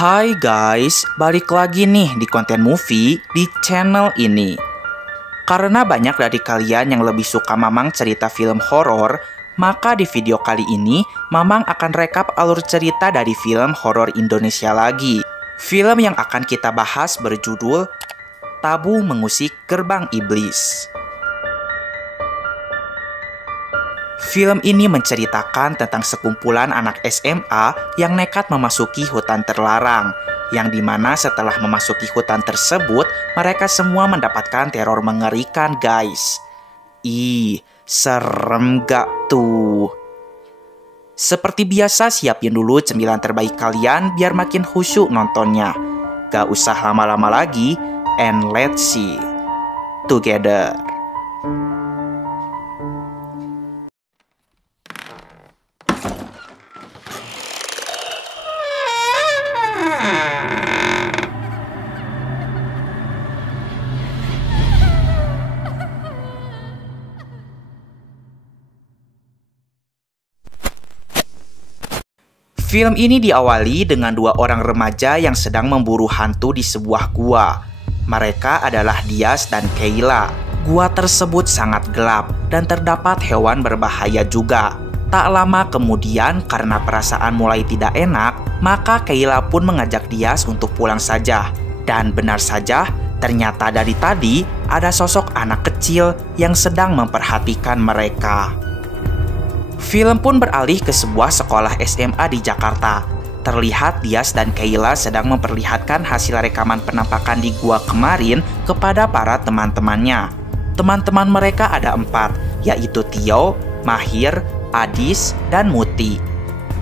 Hai guys, balik lagi nih di konten movie di channel ini. Karena banyak dari kalian yang lebih suka Mamang cerita film horor, maka di video kali ini Mamang akan rekap alur cerita dari film horor Indonesia lagi. Film yang akan kita bahas berjudul Tabu Mengusik Gerbang Iblis. Film ini menceritakan tentang sekumpulan anak SMA yang nekat memasuki hutan terlarang, yang dimana setelah memasuki hutan tersebut, mereka semua mendapatkan teror mengerikan guys. Ih, serem gak tuh? Seperti biasa, siapin dulu cemilan terbaik kalian biar makin khusyuk nontonnya. Gak usah lama-lama lagi, and let's see together. Film ini diawali dengan dua orang remaja yang sedang memburu hantu di sebuah gua. Mereka adalah Dias dan Kayla. Gua tersebut sangat gelap dan terdapat hewan berbahaya juga. Tak lama kemudian, karena perasaan mulai tidak enak, maka Kayla pun mengajak Dias untuk pulang saja. Dan benar saja, ternyata dari tadi ada sosok anak kecil yang sedang memperhatikan mereka. Film pun beralih ke sebuah sekolah SMA di Jakarta. Terlihat Dias dan Kayla sedang memperlihatkan hasil rekaman penampakan di gua kemarin kepada para teman-temannya. Teman-teman mereka ada 4, yaitu Tio, Mahir, Adis, dan Muti.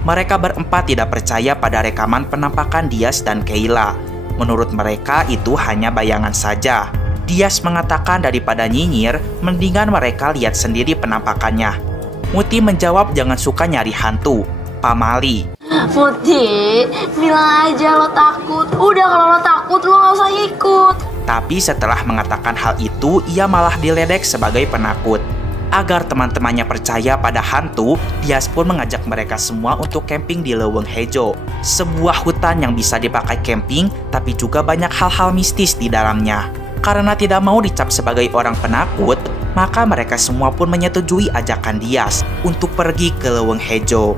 Mereka berempat tidak percaya pada rekaman penampakan Dias dan Kayla. Menurut mereka itu hanya bayangan saja. Dias mengatakan daripada nyinyir, mendingan mereka lihat sendiri penampakannya. Muti menjawab jangan suka nyari hantu, pamali. Muti, bilang aja lo takut. Udah kalau lo takut lo gak usah ikut. Tapi setelah mengatakan hal itu, ia malah diledek sebagai penakut. Agar teman-temannya percaya pada hantu, Dias pun mengajak mereka semua untuk camping di Leuweung Hejo. Sebuah hutan yang bisa dipakai camping, tapi juga banyak hal-hal mistis di dalamnya. Karena tidak mau dicap sebagai orang penakut, maka mereka semua pun menyetujui ajakan Dias untuk pergi ke Leuweung Hejo.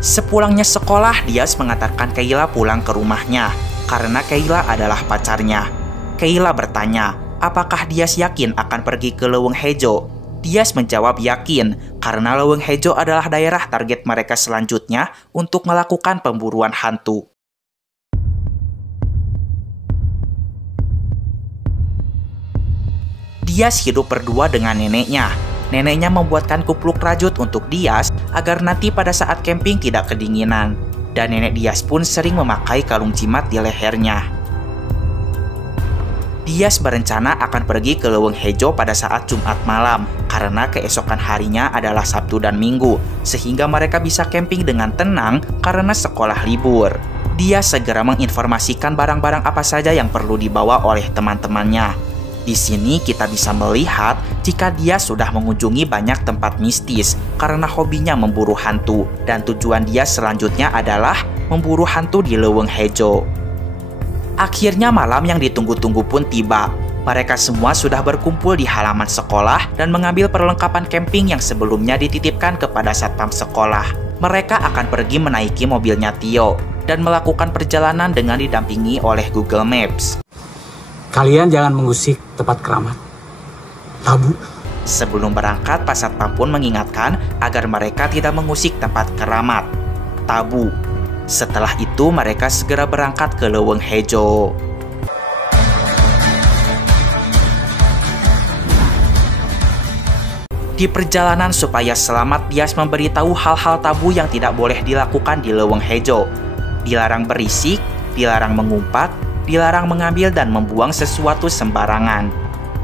Sepulangnya sekolah, Dias mengantarkan Kayla pulang ke rumahnya karena Kayla adalah pacarnya. Kayla bertanya, apakah Dias yakin akan pergi ke Leuweung Hejo? Dias menjawab yakin karena Leuweung Hejo adalah daerah target mereka selanjutnya untuk melakukan pemburuan hantu. Dias hidup berdua dengan neneknya. Neneknya membuatkan kupluk rajut untuk Dias agar nanti pada saat camping tidak kedinginan. Dan nenek Dias pun sering memakai kalung jimat di lehernya. Dias berencana akan pergi ke Leuweung Hejo pada saat Jumat malam karena keesokan harinya adalah Sabtu dan Minggu, sehingga mereka bisa camping dengan tenang karena sekolah libur. Dias segera menginformasikan barang-barang apa saja yang perlu dibawa oleh teman-temannya. Di sini kita bisa melihat jika dia sudah mengunjungi banyak tempat mistis karena hobinya memburu hantu, dan tujuan dia selanjutnya adalah memburu hantu di Leuweung Hejo. Akhirnya malam yang ditunggu-tunggu pun tiba. Mereka semua sudah berkumpul di halaman sekolah dan mengambil perlengkapan camping yang sebelumnya dititipkan kepada satpam sekolah. Mereka akan pergi menaiki mobilnya Tio dan melakukan perjalanan dengan didampingi oleh Google Maps. Kalian jangan mengusik tempat keramat. Tabu. Sebelum berangkat, Pak Satpam pun mengingatkan agar mereka tidak mengusik tempat keramat. Tabu. Setelah itu, mereka segera berangkat ke Leuweung Hejo. Di perjalanan supaya selamat, Dias memberitahu hal-hal tabu yang tidak boleh dilakukan di Leuweung Hejo. Dilarang berisik, dilarang mengumpat, dilarang mengambil dan membuang sesuatu sembarangan.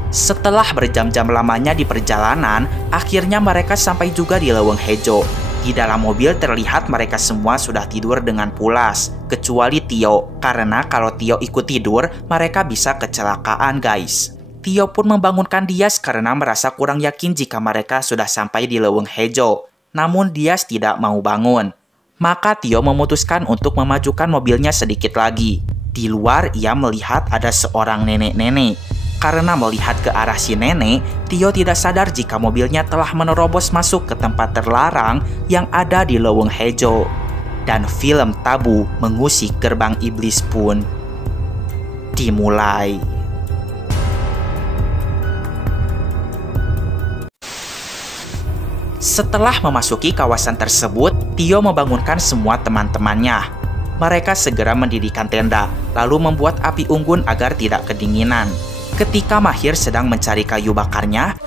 Setelah berjam-jam lamanya di perjalanan, akhirnya mereka sampai juga di Leuweung Hejo. Di dalam mobil terlihat mereka semua sudah tidur dengan pulas, kecuali Tio, karena kalau Tio ikut tidur, mereka bisa kecelakaan guys. Tio pun membangunkan Dias karena merasa kurang yakin jika mereka sudah sampai di Leuweung Hejo. Namun Dias tidak mau bangun. Maka Tio memutuskan untuk memajukan mobilnya sedikit lagi. Di luar ia melihat ada seorang nenek-nenek. Karena melihat ke arah si nenek, Tio tidak sadar jika mobilnya telah menerobos masuk ke tempat terlarang yang ada di Leuweung Hejo. Dan film Tabu Mengusik Gerbang Iblis pun dimulai. Setelah memasuki kawasan tersebut, Tio membangunkan semua teman-temannya. Mereka segera mendirikan tenda, lalu membuat api unggun agar tidak kedinginan. Ketika Mahir sedang mencari kayu bakarnya,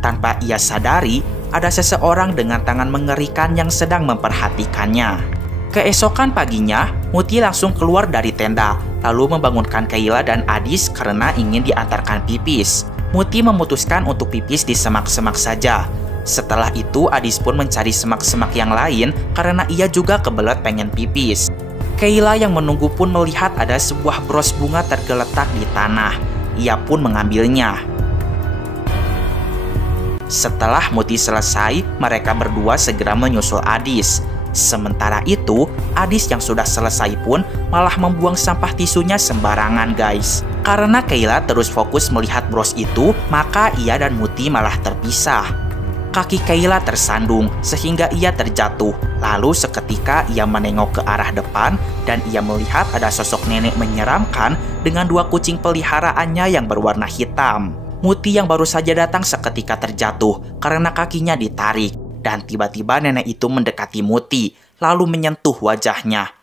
tanpa ia sadari, ada seseorang dengan tangan mengerikan yang sedang memperhatikannya. Keesokan paginya, Muti langsung keluar dari tenda, lalu membangunkan Kayla dan Adis karena ingin diantarkan pipis. Muti memutuskan untuk pipis di semak-semak saja. Setelah itu, Adis pun mencari semak-semak yang lain karena ia juga kebelet pengen pipis. Kayla yang menunggu pun melihat ada sebuah bros bunga tergeletak di tanah. Ia pun mengambilnya. Setelah Muti selesai, mereka berdua segera menyusul Adis. Sementara itu, Adis yang sudah selesai pun malah membuang sampah tisunya sembarangan, guys. Karena Kayla terus fokus melihat bros itu, maka ia dan Muti malah terpisah. Kaki Kayla tersandung sehingga ia terjatuh. Lalu seketika ia menengok ke arah depan dan ia melihat ada sosok nenek menyeramkan dengan 2 kucing peliharaannya yang berwarna hitam. Muti yang baru saja datang seketika terjatuh karena kakinya ditarik. Dan tiba-tiba nenek itu mendekati Muti, lalu menyentuh wajahnya.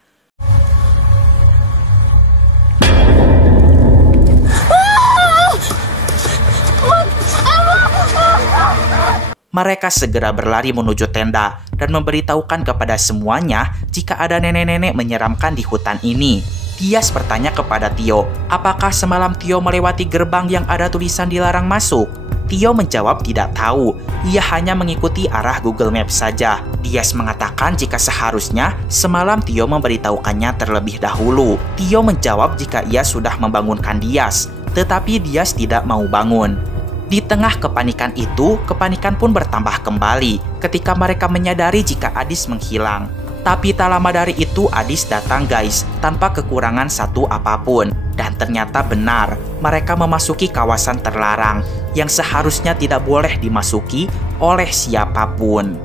Mereka segera berlari menuju tenda dan memberitahukan kepada semuanya jika ada nenek-nenek menyeramkan di hutan ini. Dias bertanya kepada Tio, apakah semalam Tio melewati gerbang yang ada tulisan dilarang masuk? Tio menjawab tidak tahu, ia hanya mengikuti arah Google Maps saja. Dias mengatakan jika seharusnya semalam Tio memberitahukannya terlebih dahulu. Tio menjawab jika ia sudah membangunkan Dias, tetapi Dias tidak mau bangun. Di tengah kepanikan itu, kepanikan pun bertambah kembali ketika mereka menyadari jika Adis menghilang. Tapi tak lama dari itu Adis datang, guys, tanpa kekurangan satu apapun. Dan ternyata benar, mereka memasuki kawasan terlarang yang seharusnya tidak boleh dimasuki oleh siapapun.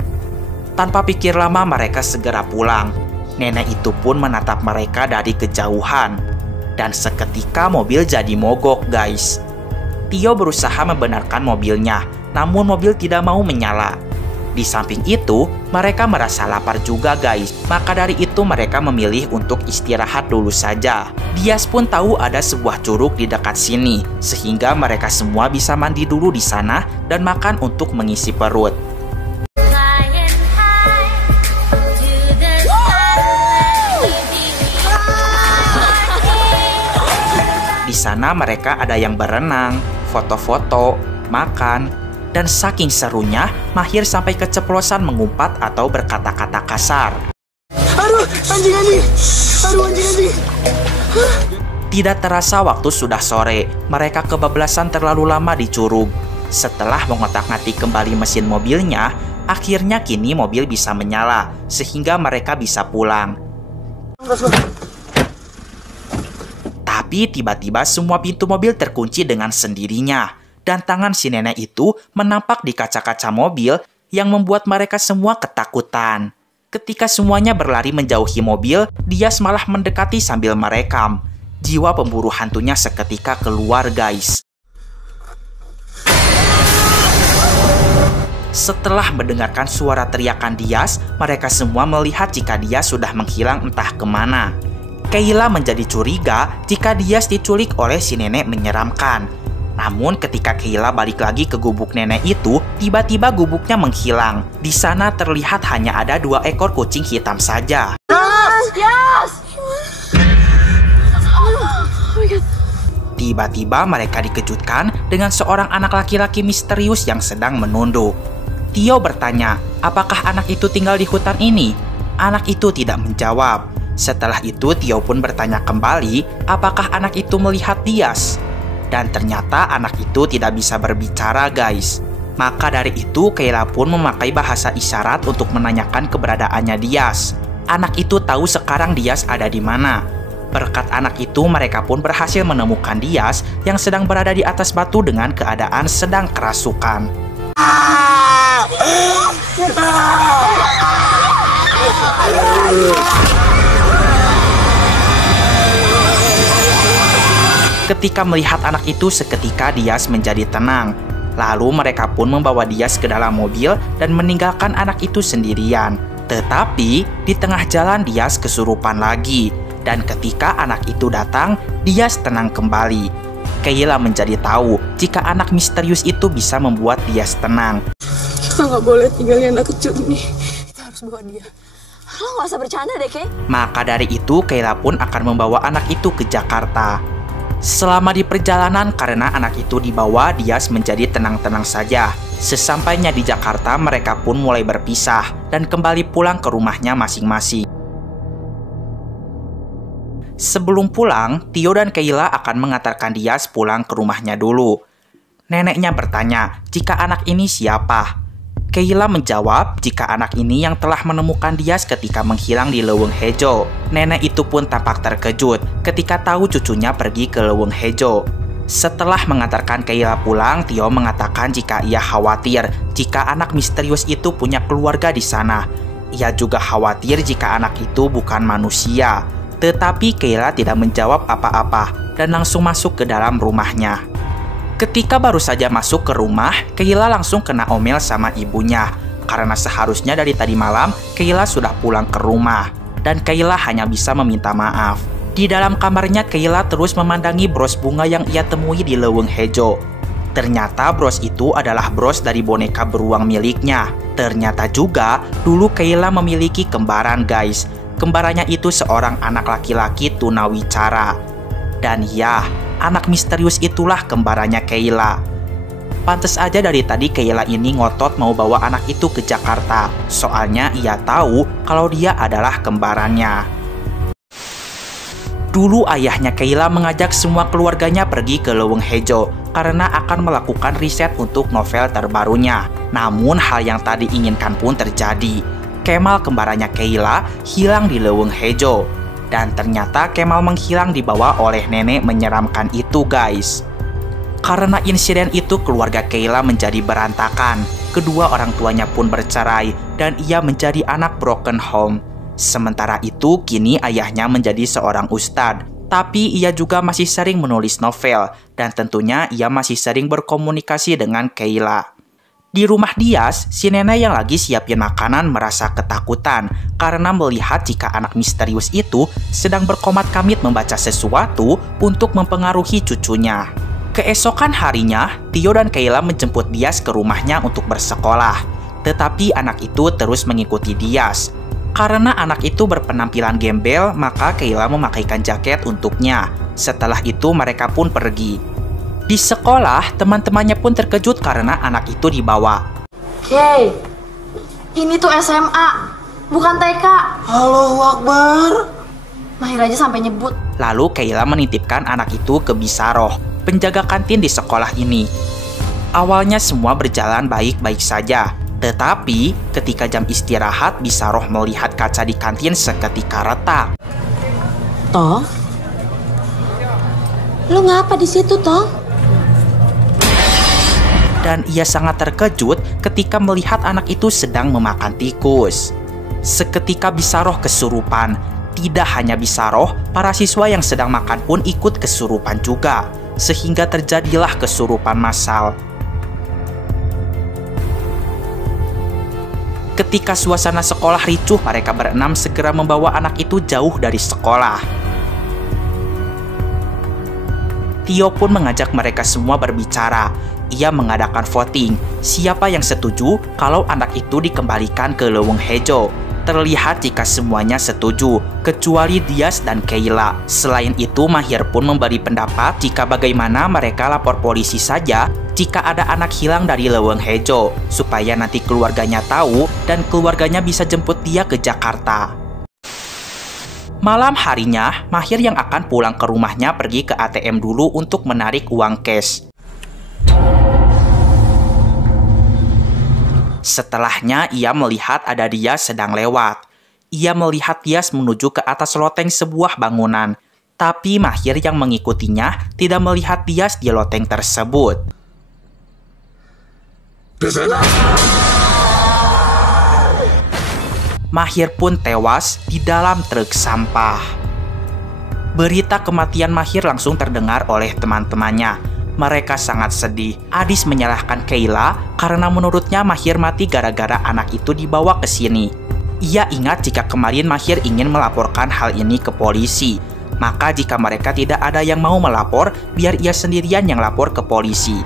Tanpa pikir lama mereka segera pulang. Nenek itu pun menatap mereka dari kejauhan. Dan seketika mobil jadi mogok, guys. Tio berusaha membenarkan mobilnya, namun mobil tidak mau menyala. Di samping itu, mereka merasa lapar juga, guys. Maka dari itu mereka memilih untuk istirahat dulu saja. Dias pun tahu ada sebuah curug di dekat sini, sehingga mereka semua bisa mandi dulu di sana dan makan untuk mengisi perut. Di sana mereka ada yang berenang, foto-foto, makan, dan saking serunya, Mahir sampai keceplosan mengumpat atau berkata-kata kasar. Aduh, anjing. Aduh, anjing. Tidak terasa waktu sudah sore, mereka kebablasan terlalu lama di curug. Setelah mengotak-ngatik kembali mesin mobilnya, akhirnya kini mobil bisa menyala, sehingga mereka bisa pulang. Tapi tiba-tiba semua pintu mobil terkunci dengan sendirinya. Dan tangan si nenek itu menampak di kaca-kaca mobil yang membuat mereka semua ketakutan. Ketika semuanya berlari menjauhi mobil, Dias malah mendekati sambil merekam. Jiwa pemburu hantunya seketika keluar, guys. Setelah mendengarkan suara teriakan Dias, mereka semua melihat jika Dias sudah menghilang entah kemana. Kayla menjadi curiga jika Dias diculik oleh si nenek menyeramkan. Namun ketika Kayla balik lagi ke gubuk nenek itu, tiba-tiba gubuknya menghilang. Di sana terlihat hanya ada 2 ekor kucing hitam saja. Yes! Tiba-tiba mereka dikejutkan dengan seorang anak laki-laki misterius yang sedang menunduk. Tio bertanya, apakah anak itu tinggal di hutan ini? Anak itu tidak menjawab. Setelah itu Tio pun bertanya kembali, apakah anak itu melihat Dias? Dan ternyata anak itu tidak bisa berbicara, guys. Maka dari itu, Kayla pun memakai bahasa isyarat untuk menanyakan keberadaannya Diaz. Anak itu tahu sekarang Diaz ada di mana. Berkat anak itu, mereka pun berhasil menemukan Diaz yang sedang berada di atas batu dengan keadaan sedang kerasukan. Ketika melihat anak itu, seketika Diaz menjadi tenang. Lalu mereka pun membawa Diaz ke dalam mobil dan meninggalkan anak itu sendirian. Tetapi di tengah jalan Diaz kesurupan lagi. Dan ketika anak itu datang, Diaz tenang kembali. Kayla menjadi tahu jika anak misterius itu bisa membuat Diaz tenang. Kita nggak boleh tinggalin anak kecil ini. Kita harus bawa dia. Lo gak usah bercanda deh, Kay. Maka dari itu, Kayla pun akan membawa anak itu ke Jakarta. Selama di perjalanan, karena anak itu dibawa, Diaz menjadi tenang-tenang saja. Sesampainya di Jakarta, mereka pun mulai berpisah dan kembali pulang ke rumahnya masing-masing. Sebelum pulang, Tio dan Kayla akan mengantarkan Diaz pulang ke rumahnya dulu. Neneknya bertanya jika anak ini siapa. Kayla menjawab jika anak ini yang telah menemukan Diaz ketika menghilang di Leuweung Hejo. Nenek itu pun tampak terkejut ketika tahu cucunya pergi ke Leuweung Hejo. Setelah mengantarkan Kayla pulang, Tio mengatakan jika ia khawatir jika anak misterius itu punya keluarga di sana. Ia juga khawatir jika anak itu bukan manusia. Tetapi Kayla tidak menjawab apa-apa dan langsung masuk ke dalam rumahnya. Ketika baru saja masuk ke rumah, Kayla langsung kena omel sama ibunya. Karena seharusnya dari tadi malam, Kayla sudah pulang ke rumah. Dan Kayla hanya bisa meminta maaf. Di dalam kamarnya, Kayla terus memandangi bros bunga yang ia temui di Leuweung Hejo. Ternyata bros itu adalah bros dari boneka beruang miliknya. Ternyata juga, dulu Kayla memiliki kembaran guys. Kembarannya itu seorang anak laki-laki tunawicara. Dan ya, anak misterius itulah kembarannya Kayla. Pantes aja dari tadi Kayla ini ngotot mau bawa anak itu ke Jakarta. Soalnya ia tahu kalau dia adalah kembarannya. Dulu ayahnya Kayla mengajak semua keluarganya pergi ke Leuweung Hejo karena akan melakukan riset untuk novel terbarunya. Namun hal yang tadi inginkan pun terjadi. Kemal kembarannya Kayla hilang di Leuweung Hejo. Dan ternyata Kemal menghilang dibawa oleh nenek menyeramkan itu guys. Karena insiden itu keluarga Kayla menjadi berantakan. Kedua orang tuanya pun bercerai dan ia menjadi anak broken home. Sementara itu kini ayahnya menjadi seorang ustadz. Tapi ia juga masih sering menulis novel dan tentunya ia masih sering berkomunikasi dengan Kayla. Di rumah Diaz, si nenek yang lagi siapin makanan merasa ketakutan karena melihat jika anak misterius itu sedang berkomat-kamit membaca sesuatu untuk mempengaruhi cucunya. Keesokan harinya, Tio dan Kayla menjemput Diaz ke rumahnya untuk bersekolah. Tetapi anak itu terus mengikuti Diaz. Karena anak itu berpenampilan gembel, maka Kayla memakaikan jaket untuknya. Setelah itu mereka pun pergi. Di sekolah, teman-temannya pun terkejut karena anak itu dibawa. Hey, ini tuh SMA, bukan TK. Allahu Akbar. Mahir aja sampai nyebut. Lalu Kayla menitipkan anak itu ke Bisaroh, penjaga kantin di sekolah ini. Awalnya semua berjalan baik-baik saja. Tetapi ketika jam istirahat, Bisaroh melihat kaca di kantin seketika retak. Tong? Lu ngapa di situ, Tong? Dan ia sangat terkejut ketika melihat anak itu sedang memakan tikus. Seketika Bisaroh kesurupan. Tidak hanya Bisaroh, para siswa yang sedang makan pun ikut kesurupan juga. Sehingga terjadilah kesurupan massal. Ketika suasana sekolah ricuh, mereka berenam segera membawa anak itu jauh dari sekolah. Tio pun mengajak mereka semua berbicara. Ia mengadakan voting, siapa yang setuju kalau anak itu dikembalikan ke Leuweung Hejo. Terlihat jika semuanya setuju, kecuali Diaz dan Kayla. Selain itu, Mahir pun memberi pendapat jika bagaimana mereka lapor polisi saja jika ada anak hilang dari Leuweung Hejo, supaya nanti keluarganya tahu dan keluarganya bisa jemput dia ke Jakarta. Malam harinya, Mahir yang akan pulang ke rumahnya pergi ke ATM dulu untuk menarik uang cash. Setelahnya ia melihat ada Dias sedang lewat. Ia melihat Dias menuju ke atas loteng sebuah bangunan. Tapi Mahir yang mengikutinya tidak melihat Dias di loteng tersebut. Mahir pun tewas di dalam truk sampah. Berita kematian Mahir langsung terdengar oleh teman-temannya. Mereka sangat sedih. Adis menyalahkan Kayla karena menurutnya Mahir mati gara-gara anak itu dibawa ke sini. Ia ingat jika kemarin Mahir ingin melaporkan hal ini ke polisi. Maka jika mereka tidak ada yang mau melapor, biar ia sendirian yang lapor ke polisi.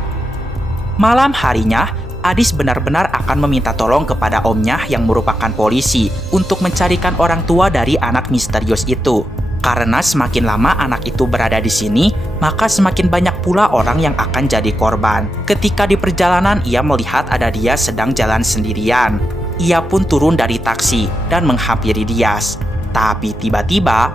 Malam harinya, Adis benar-benar akan meminta tolong kepada omnya yang merupakan polisi untuk mencarikan orang tua dari anak misterius itu. Karena semakin lama anak itu berada di sini, maka semakin banyak pula orang yang akan jadi korban. Ketika di perjalanan ia melihat ada Dias sedang jalan sendirian. Ia pun turun dari taksi dan menghampiri Dias. Tapi tiba-tiba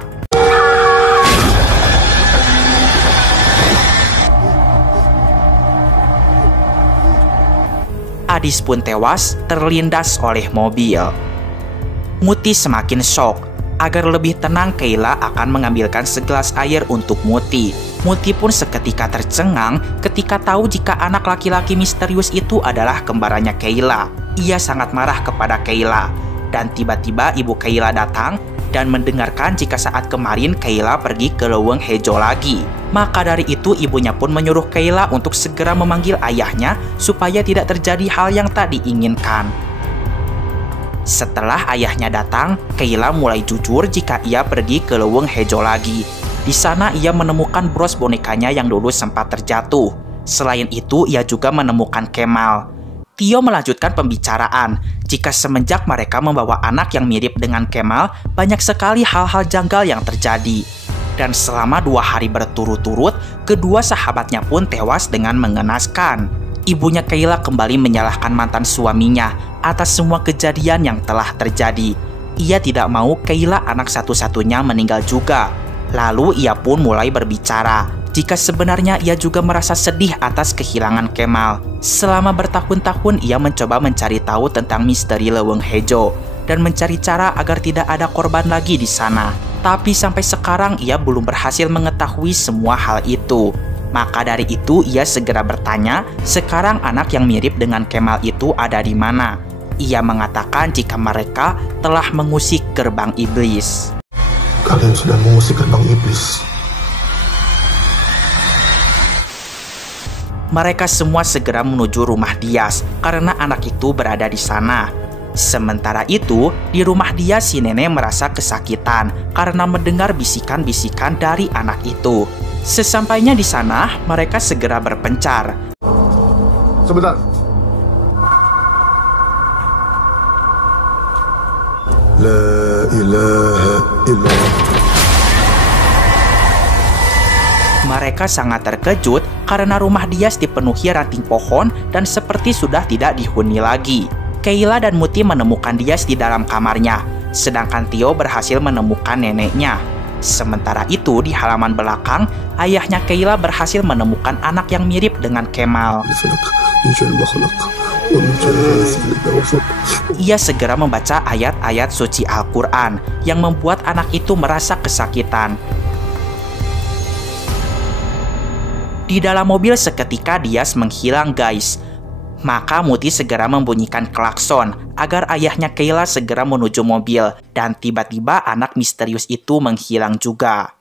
Adis pun tewas terlindas oleh mobil. Muti semakin shock. Agar lebih tenang, Kayla akan mengambilkan segelas air untuk Muti. Muti pun seketika tercengang ketika tahu jika anak laki-laki misterius itu adalah kembarannya Kayla. Ia sangat marah kepada Kayla. Dan tiba-tiba ibu Kayla datang dan mendengarkan jika saat kemarin Kayla pergi ke Leuweung Hejo lagi. Maka dari itu ibunya pun menyuruh Kayla untuk segera memanggil ayahnya supaya tidak terjadi hal yang tak diinginkan. Setelah ayahnya datang, Kayla mulai jujur jika ia pergi ke Leuweung Hejo lagi. Di sana ia menemukan bros bonekanya yang dulu sempat terjatuh. Selain itu, ia juga menemukan Kemal. Tio melanjutkan pembicaraan. Jika semenjak mereka membawa anak yang mirip dengan Kemal, banyak sekali hal-hal janggal yang terjadi. Dan selama 2 hari berturut-turut, kedua sahabatnya pun tewas dengan mengenaskan. Ibunya Kayla kembali menyalahkan mantan suaminya atas semua kejadian yang telah terjadi. Ia tidak mau Kayla anak satu-satunya meninggal juga. Lalu ia pun mulai berbicara jika sebenarnya ia juga merasa sedih atas kehilangan Kemal. Selama bertahun-tahun ia mencoba mencari tahu tentang misteri Leuweung Hejo dan mencari cara agar tidak ada korban lagi di sana. Tapi sampai sekarang ia belum berhasil mengetahui semua hal itu. Maka dari itu ia segera bertanya, sekarang anak yang mirip dengan Kemal itu ada di mana? Ia mengatakan jika mereka telah mengusik gerbang iblis. Kalian sudah mengusik gerbang iblis. Mereka semua segera menuju rumah Dias karena anak itu berada di sana. Sementara itu, di rumah Dias si nenek merasa kesakitan karena mendengar bisikan-bisikan dari anak itu. Sesampainya di sana, mereka segera berpencar. Sebentar. La ilaha illallah. Mereka sangat terkejut karena rumah Dias dipenuhi ranting pohon dan seperti sudah tidak dihuni lagi. Kayla dan Muti menemukan Dias di dalam kamarnya, sedangkan Tio berhasil menemukan neneknya. Sementara itu, di halaman belakang, ayahnya Kayla berhasil menemukan anak yang mirip dengan Kemal. Ia segera membaca ayat-ayat suci Al-Quran yang membuat anak itu merasa kesakitan. Di dalam mobil seketika Dias menghilang, guys. Maka Muti segera membunyikan klakson agar ayahnya Kayla segera menuju mobil. Dan tiba-tiba anak misterius itu menghilang juga.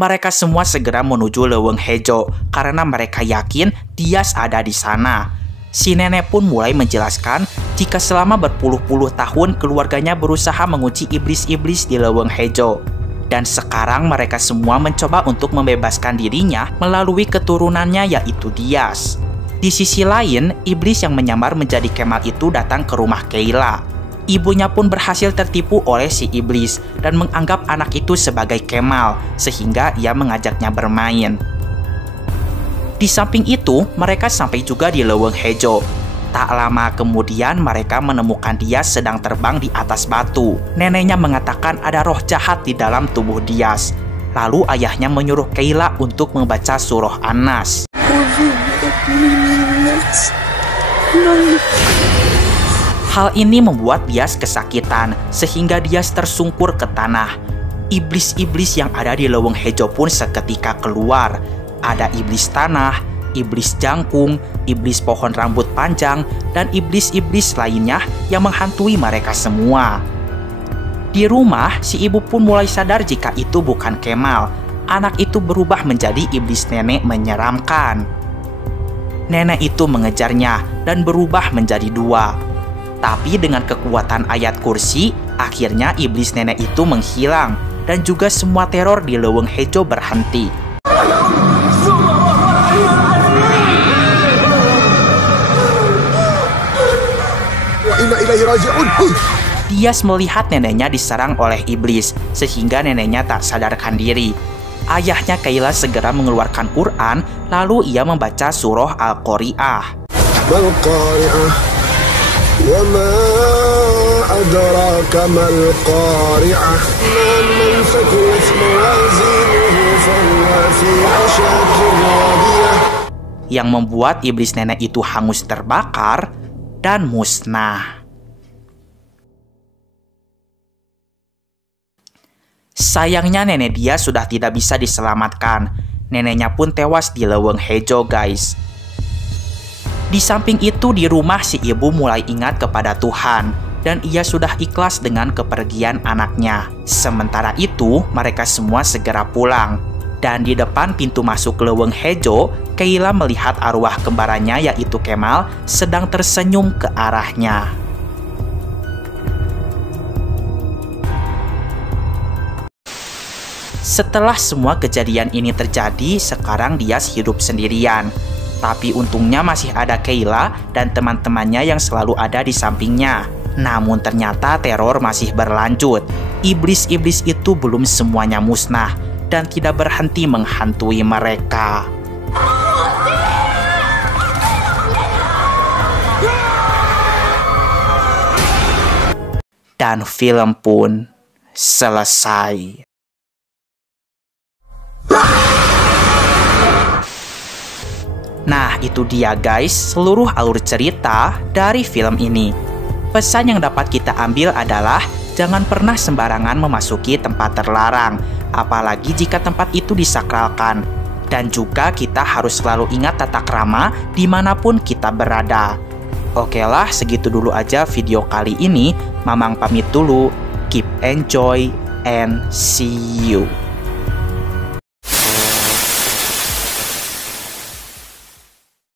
Mereka semua segera menuju Leuweung Hejo karena mereka yakin Dias ada di sana. Si nenek pun mulai menjelaskan jika selama berpuluh-puluh tahun keluarganya berusaha mengunci iblis-iblis di Leuweung Hejo. Dan sekarang mereka semua mencoba untuk membebaskan dirinya melalui keturunannya yaitu Dias. Di sisi lain, iblis yang menyamar menjadi Kemal itu datang ke rumah Kayla. Ibunya pun berhasil tertipu oleh si iblis dan menganggap anak itu sebagai Kemal, sehingga ia mengajaknya bermain. Di samping itu, mereka sampai juga di Leuweung Hejo. Tak lama kemudian mereka menemukan Dias sedang terbang di atas batu. Neneknya mengatakan ada roh jahat di dalam tubuh Dias. Lalu ayahnya menyuruh Kayla untuk membaca surah An-Nas. Hal ini membuat Dias kesakitan, sehingga Dias tersungkur ke tanah. Iblis-iblis yang ada di leuweung hejo pun seketika keluar. Ada iblis tanah, iblis jangkung, iblis pohon rambut panjang, dan iblis-iblis lainnya yang menghantui mereka semua. Di rumah, si ibu pun mulai sadar jika itu bukan Kemal. Anak itu berubah menjadi iblis nenek menyeramkan. Nenek itu mengejarnya dan berubah menjadi dua. Tapi dengan kekuatan ayat kursi, akhirnya iblis nenek itu menghilang dan juga semua teror di leuweung hejo berhenti. Wa inna ilaihi raji'un. Dias melihat neneknya diserang oleh iblis, sehingga neneknya tak sadarkan diri. Ayahnya Kayla segera mengeluarkan Quran, lalu ia membaca surah Al-Qari'ah. Mal-Qari'ah. Wa ma adraka mal-Qari'ah. Man thaqulat mawazinuhu fahuwa fi 'ishatin radiyah. Yang membuat iblis nenek itu hangus terbakar dan musnah. Sayangnya nenek dia sudah tidak bisa diselamatkan. Neneknya pun tewas di leuweung hejo, guys. Di samping itu, di rumah si ibu mulai ingat kepada Tuhan dan ia sudah ikhlas dengan kepergian anaknya. Sementara itu, mereka semua segera pulang. Dan di depan pintu masuk leuweung hejo, Kayla melihat arwah kembarannya yaitu Kemal sedang tersenyum ke arahnya. Setelah semua kejadian ini terjadi, sekarang Dias hidup sendirian. Tapi untungnya masih ada Kayla dan teman-temannya yang selalu ada di sampingnya. Namun ternyata teror masih berlanjut. Iblis-iblis itu belum semuanya musnah dan tidak berhenti menghantui mereka. Dan film pun selesai. Nah, itu dia guys, seluruh alur cerita dari film ini. Pesan yang dapat kita ambil adalah jangan pernah sembarangan memasuki tempat terlarang, apalagi jika tempat itu disakralkan. Dan juga kita harus selalu ingat tata krama dimanapun kita berada. Oke lah, segitu dulu aja video kali ini. Mamang pamit dulu. Keep enjoy and see you.